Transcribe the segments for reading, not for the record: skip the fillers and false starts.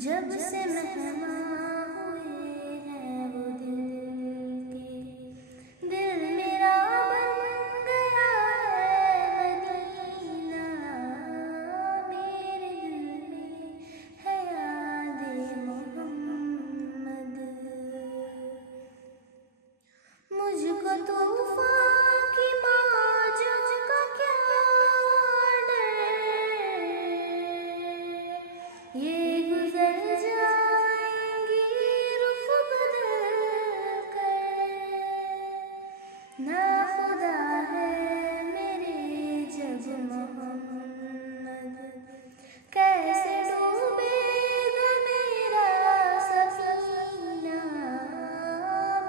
जब से मेहमान हुए हैं वो दिल के, दिल मेरा बन गया है मदीना। मेरे दिल में है याद मोहम्मद। मुझको तूफान की मौजों का क्या डर, ये गुजर जाएंगी रुख बदल कर। ना खुदा है मेरे जब मोहम्मद, कैसे डूबेगा मेरा सफीना।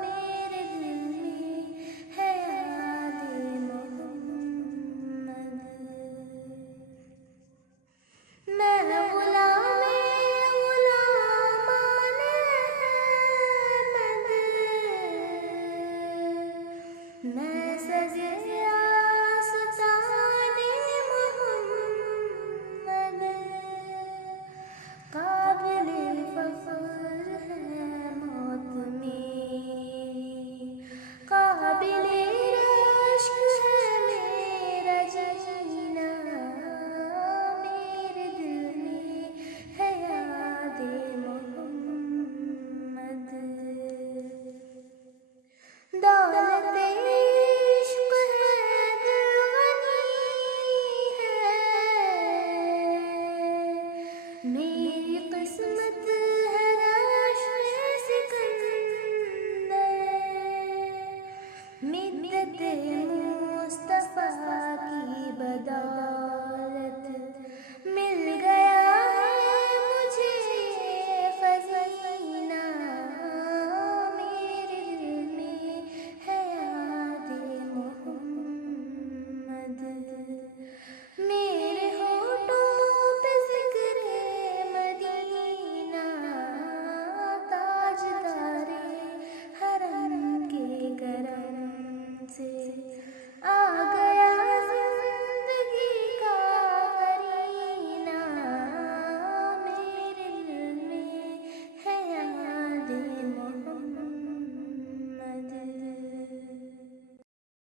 मेरे दिल में है याद मोहम्मद। मैं गुलामे गुलामाने अहमद, मैं सजे आस्ताने मोहम्मद। काबिले फख्र है मौत मेरी, काबिले रश्क है मेरा जीना। मेरे दिल में है याद मोहम्मद। दौलत इश्क है दिलगनी है